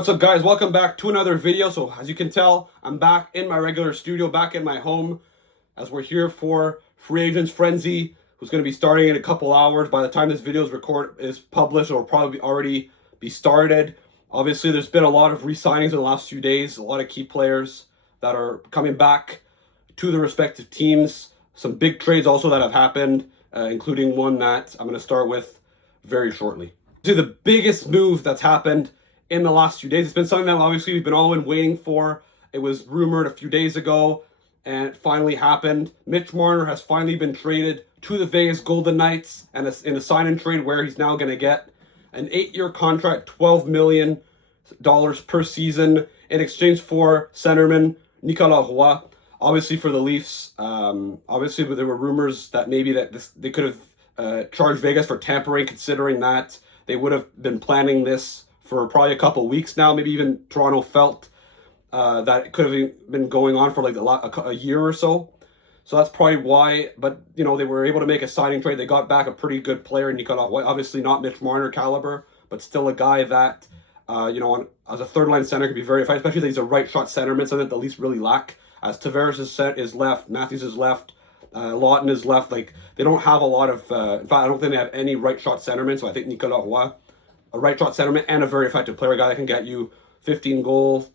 What's up, guys? Welcome back to another video. So as you can tell, I'm back in my regular studio, back in my home, as we're here for Free Agents Frenzy, who's going to be starting in a couple hours. By the time this video is published, it'll probably already be started. Obviously, there's been a lot of re-signings in the last few days, a lot of key players that are coming back to the respective teams. Some big trades also that have happened, including one that I'm going to start with very shortly. So the biggest move that's happened in the last few days, it's been something that obviously we've been all been waiting for. It was rumored a few days ago, and it finally happened. Mitch Marner has finally been traded to the Vegas Golden Knights, and in a sign and trade where he's now going to get an 8-year contract, $12 million per season, in exchange for centerman Nicolas Roy. Obviously for the Leafs, obviously there were rumors that maybe they could have charged Vegas for tampering, considering that they would have been planning this for probably a couple weeks now. Maybe even Toronto felt that it could have been going on for like a year or so. So that's probably why. But, you know, they were able to make a signing trade. They got back a pretty good player, Nicolas Roy. Obviously not Mitch Marner caliber, but still a guy that, as a third-line center could be very effective, especially that he's a right-shot centerman, something that the Leafs really lack. As Tavares is left, Matthews is left, Lawton is left. Like, they don't have a lot of, in fact, I don't think they have any right-shot centermen, so I think Nicolas Roy, a right-shot centerman and a very effective player, a guy that can get you 15 goals,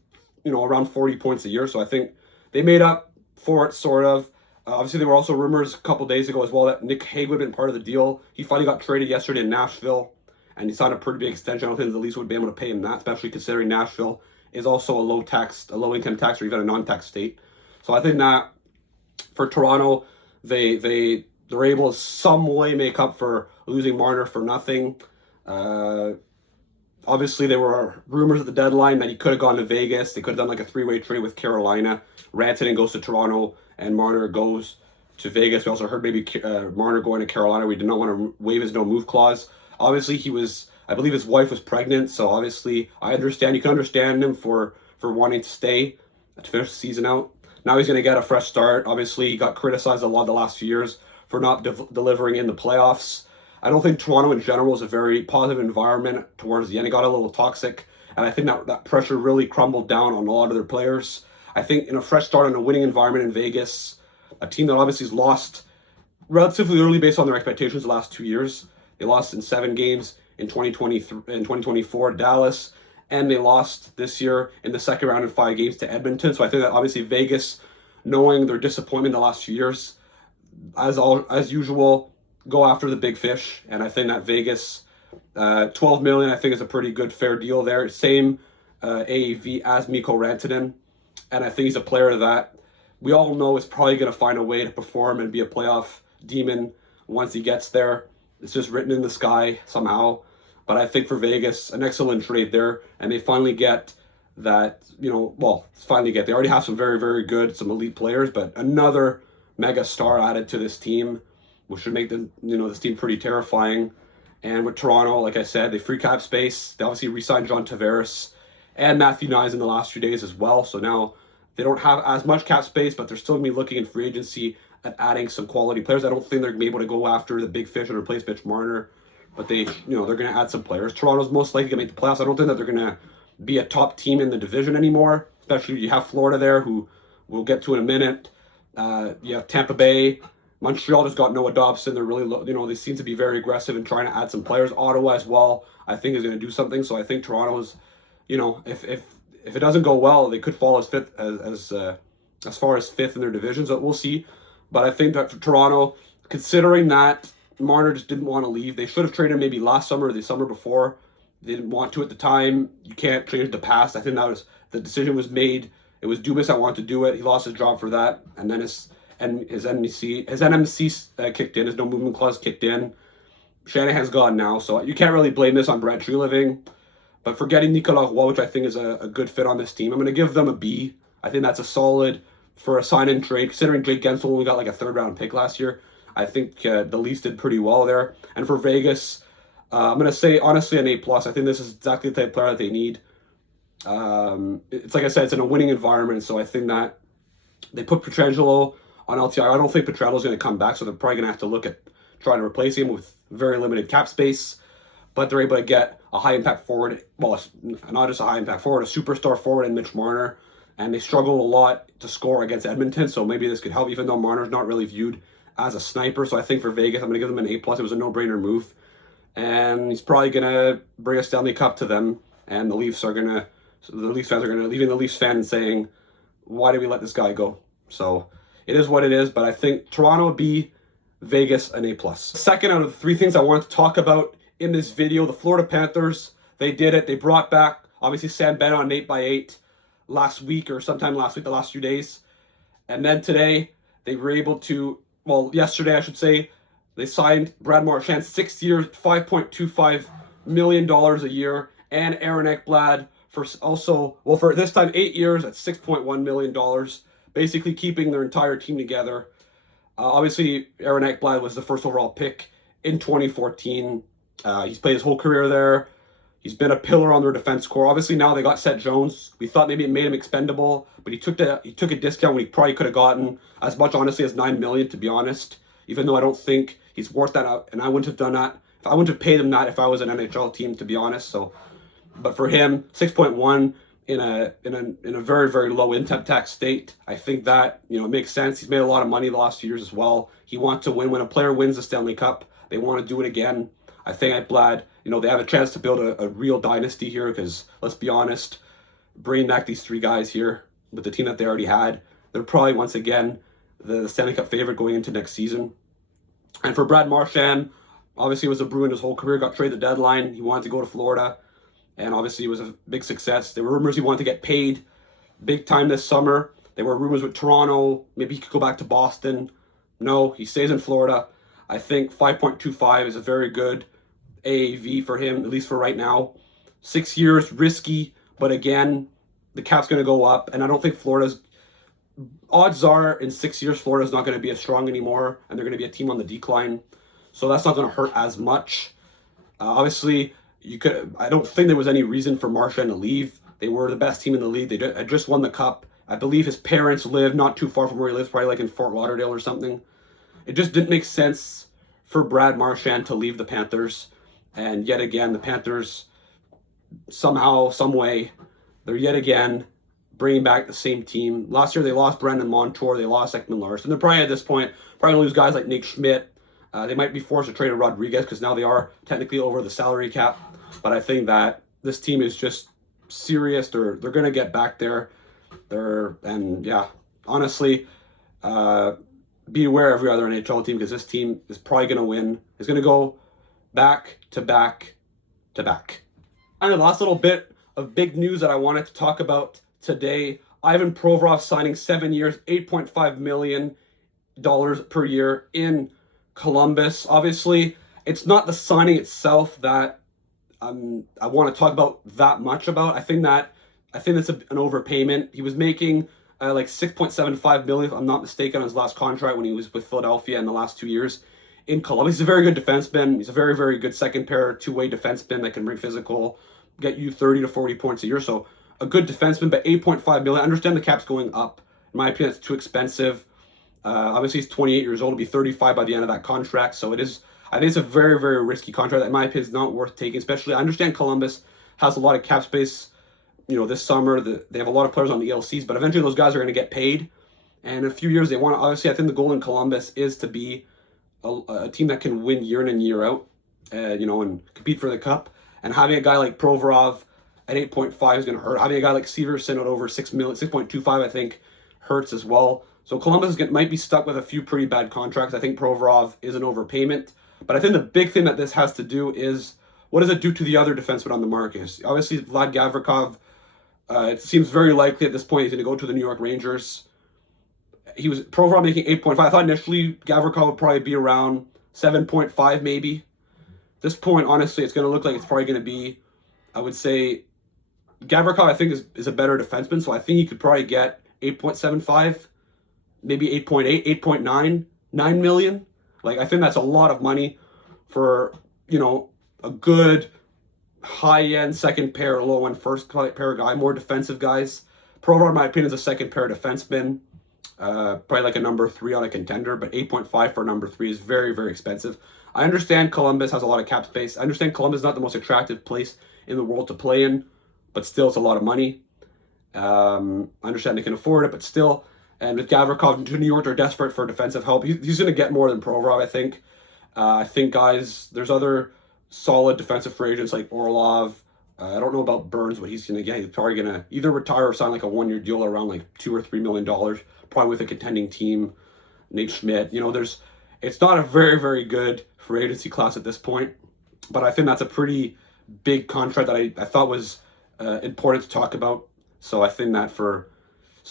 around 40 points a year. So I think they made up for it, sort of. Obviously, there were also rumors a couple days ago as well that Nick Hague would have been part of the deal. He finally got traded yesterday in Nashville, and he signed a pretty big extension. I don't think the Leafs would be able to pay him that, especially considering Nashville is also a low-income tax or even a non-tax state. So I think that for Toronto, they're able to some way make up for losing Marner for nothing. Obviously, there were rumors at the deadline that he could have gone to Vegas. They could have done like a three-way trade with Carolina. Rantanen goes to Toronto, and Marner goes to Vegas. We also heard maybe Marner going to Carolina. We did not want to waive his no-move clause. Obviously, I believe his wife was pregnant, so obviously, you can understand him for wanting to stay to finish the season out. Now he's going to get a fresh start. Obviously, he got criticized a lot the last few years for not delivering in the playoffs. I don't think Toronto in general is a very positive environment towards the end. It got a little toxic, and I think that pressure really crumbled down on a lot of their players. I think in a fresh start in a winning environment in Vegas, a team that obviously has lost relatively early based on their expectations the last 2 years. They lost in 7 games in 2023 and 2024 Dallas, and they lost this year in the second round in 5 games to Edmonton. So I think that obviously Vegas, knowing their disappointment the last few years, as usual, go after the big fish, and I think that Vegas, $12 million, I think is a pretty good fair deal there. Same AAV as Mikko Rantanen, and I think he's a player that we all know is probably going to find a way to perform and be a playoff demon once he gets there. It's just written in the sky somehow. But I think for Vegas, an excellent trade there, and they finally get that, they already have some very, very good, some elite players, but another mega star added to this team, which should make this team pretty terrifying. And with Toronto, like I said, they free cap space. They obviously re-signed John Tavares and Matthew Knies in the last few days as well. So now they don't have as much cap space, but they're still going to be looking in free agency at adding some quality players. I don't think they're going to be able to go after the big fish and replace Mitch Marner, but they're going to add some players. Toronto's most likely going to make the playoffs. I don't think that they're going to be a top team in the division anymore, especially you have Florida there, who we'll get to in a minute. You have Tampa Bay. Montreal just got Noah Dobson. They're really low. They seem to be very aggressive in trying to add some players. Ottawa as well, I think, is going to do something. So I think Toronto's, if it doesn't go well, they could fall as fifth as far as fifth in their division. So we'll see. But I think that for Toronto, considering that Marner just didn't want to leave, they should have traded him maybe last summer or the summer before. They didn't want to at the time. You can't change the past. I think the decision was made. It was Dubas that wanted to do it. He lost his job for that, and then his NMC kicked in. His no movement clause kicked in. Shanahan's gone now, so you can't really blame this on Brett Treliving. But for getting Nicolas Roy, which I think is a good fit on this team, I'm going to give them a B. I think that's a solid for a sign-in trade, considering Jake Gensel only got like a third-round pick last year. I think the Leafs did pretty well there. And for Vegas, I'm going to say, honestly, an A+. I think this is exactly the type of player that they need. It's like I said, it's in a winning environment, so I think that they put Pietrangelo on LTIR. I don't think Petrello's going to come back, so they're probably going to have to look at trying to replace him with very limited cap space. but they're able to get a high-impact forward, well, not just a high-impact forward, a superstar forward in Mitch Marner, and they struggle a lot to score against Edmonton, so maybe this could help, even though Marner's not really viewed as a sniper. So I think for Vegas, I'm going to give them an A+. It was a no-brainer move, and he's probably going to bring a Stanley Cup to them, and the Leafs fans are going to, leaving the Leafs fan saying, why did we let this guy go? So it is what it is, but I think Toronto B, Vegas an A+. Second out of the three things I wanted to talk about in this video, the Florida Panthers, they did it. They brought back, obviously, Sam Bennett on 8x8 last week or sometime last week, the last few days. And then today, they were able to, well, yesterday, I should say, they signed Brad Marchand 6 years, $5.25 million a year, and Aaron Ekblad for also, well, for this time, 8 years at $6.1 million, basically keeping their entire team together. Obviously, Aaron Ekblad was the first overall pick in 2014. He's played his whole career there. He's been a pillar on their defense core. Obviously, now they got Seth Jones. We thought maybe it made him expendable, but he took a discount when he probably could have gotten as much, honestly, as $9 million, to be honest. Even though I don't think he's worth that out, and I wouldn't have done that. I wouldn't have paid him that if I was an NHL team, to be honest. So, but for him, 6.1 in a very, very low income tax state, I think that, you know, it makes sense. He's made a lot of money the last few years as well. He wants to win. When a player wins the Stanley Cup, they want to do it again. I think Ekblad, you know, they have a chance to build a real dynasty here, because let's be honest, bringing back these three guys here with the team that they already had, they're probably once again the Stanley Cup favorite going into next season. And for Brad Marchand, obviously he was a Bruin his whole career, got traded at the deadline. He wanted to go to Florida, and obviously it was a big success. There were rumors he wanted to get paid big time this summer. There were rumors with Toronto, maybe he could go back to Boston. No, he stays in Florida. I think 5.25 is a very good AAV for him, at least for right now. 6 years, risky, but again, the cap's going to go up, and I don't think Florida's, odds are in 6 years, Florida's not going to be as strong anymore, and they're going to be a team on the decline, so that's not going to hurt as much. Obviously, I don't think there was any reason for Marchand to leave. They were the best team in the league. They had just won the cup. I believe his parents live not too far from where he lives, probably like in Fort Lauderdale or something. It just didn't make sense for Brad Marchand to leave the Panthers. And yet again, the Panthers, somehow, some way, they're yet again bringing back the same team. Last year, they lost Brendan Montour. They lost Ekman Larson. They're probably, at this point, probably lose guys like Nick Schmidt. They might be forced to trade a Rodriguez, because now they are technically over the salary cap. But I think that this team is just serious. They're going to get back there. And yeah, honestly, be aware of every other NHL team, because this team is probably going to win. It's going to go back to back to back. And the last little bit of big news that I wanted to talk about today, Ivan Provorov signing 7 years, $8.5 million per year in Columbus. Obviously, it's not the signing itself that I want to talk about that much about. I think that's an overpayment. He was making like $6.75 million, if I'm not mistaken, on his last contract when he was with Philadelphia in the last 2 years in Columbus. He's a very good defenseman. He's a very, very good second pair, two-way defenseman that can bring physical, get you 30 to 40 points a year. So a good defenseman, but $8.5 million. I understand the cap's going up. In my opinion, it's too expensive. Obviously, he's 28 years old. He'll be 35 by the end of that contract. So it is, I think it's a very, very risky contract that, in my opinion, is not worth taking. Especially, I understand Columbus has a lot of cap space, you know, this summer. They have a lot of players on the ELCs, but eventually those guys are going to get paid. And in a few years, they want to, obviously, I think the goal in Columbus is to be a team that can win year in and year out, you know, and compete for the cup. And having a guy like Provorov at 8.5 is going to hurt. Having a guy like Severson at over 6.25, I think, hurts as well. So Columbus might be stuck with a few pretty bad contracts. I think Provorov is an overpayment. But I think the big thing that this has to do is, what does it do to the other defensemen on the market? Obviously, Vlad Gavrikov, it seems very likely at this point he's going to go to the New York Rangers. He was Provorov making 8.5. I thought initially Gavrikov would probably be around 7.5 maybe. At this point, honestly, it's going to look like it's probably going to be, I would say, Gavrikov, I think, is a better defenseman, so I think he could probably get 8.75, maybe 8.8, 8.9, 9 million. Like, I think that's a lot of money for, you know, a good high-end second pair, low-end first pair guy, more defensive guys. Provorov, in my opinion, is a second pair defenseman. Probably like a number 3 on a contender, but 8.5 for a number 3 is very, very expensive. I understand Columbus has a lot of cap space. I understand Columbus is not the most attractive place in the world to play in, but still it's a lot of money. I understand they can afford it, but still. And with Gavrikov to New York, they're desperate for defensive help. He's going to get more than Provorov, I think. I think, guys, there's other solid defensive free agents like Orlov. I don't know about Burns, what he's going to get. He's probably going to either retire or sign like a one-year deal around like $2 or $3 million, probably with a contending team. Nate Schmidt, it's not a very, very good free agency class at this point, but I think that's a pretty big contract that I thought was important to talk about. So I think that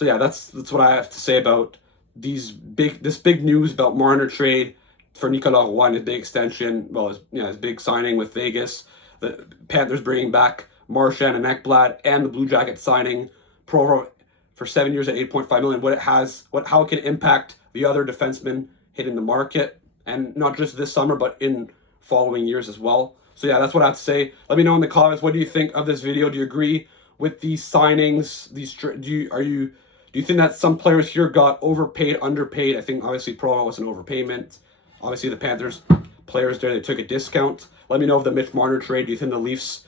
that's what I have to say about this big news about Marner trade for Nicolas Roy and his big extension. Well, his big signing with Vegas. The Panthers bringing back Marchand and Ekblad, and the Blue Jackets signing Provorov for 7 years at $8.5 million. How it can impact the other defensemen hitting the market, and not just this summer, but in following years as well. So yeah, that's what I have to say. Let me know in the comments, what do you think of this video? Do you agree with these signings? Do you think that some players here got overpaid, underpaid? I think obviously Provorov was an overpayment. Obviously the Panthers players there, they took a discount. Let me know of the Mitch Marner trade. Do you think the Leafs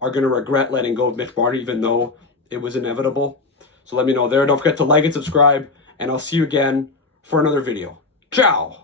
are going to regret letting go of Mitch Marner, even though it was inevitable? So let me know there. Don't forget to like and subscribe, and I'll see you again for another video. Ciao!